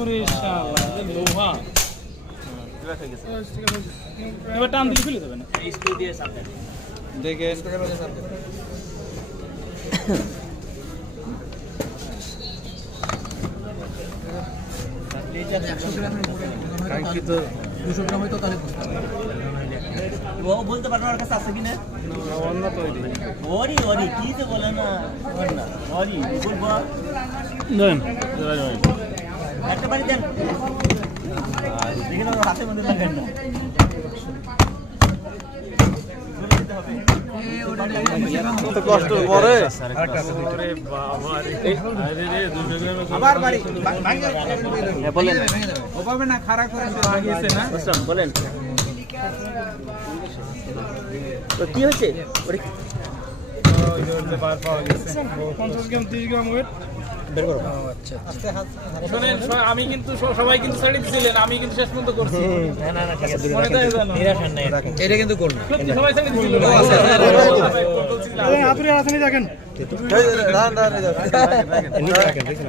ওরে শালা লোহা এবার টান দিলে ফেলে দেবে না স্ক্রু দিয়ে সামনে দেখেন কাঙ্ক্ষিত 200 গ্রাম হয়তো তাহলে ও বলতে পারবে ওর কাছে আছে কিনা অন্য তৈরি ওরি ওরি কি তো বলে না না ওরি বলবো দেন একটা বাড়ি দেন দেখেন ওর হাতে মধ্যে লাগেন না কত কষ্ট পরে ওরে বাবা রে আরে রে 200 গ্রাম আবার বাড়ি হ্যাঁ বলেন ওভাবে না খাড়া করে লাগিয়েছে না বুঝলাম বলেন তো কি হয়েছে ওরে ওই যে বার পাওয়া গেছে 50 গ্রাম 30 গ্রাম ওয়েট বের করো আচ্ছা শুনেন আমি কিন্তু সবাই কিন্তু ছেড়ে দিছিলেন আমি কিন্তু শেষ পর্যন্ত করছি না না না ঠিক আছে মনে থাকে জানো নিরাশন নাই এটা কিন্তু কোন না সত্যি সবাই ছেড়ে দিছিল আপনি আসেনি দেখেন না না না নিচে রাখেন দেখেন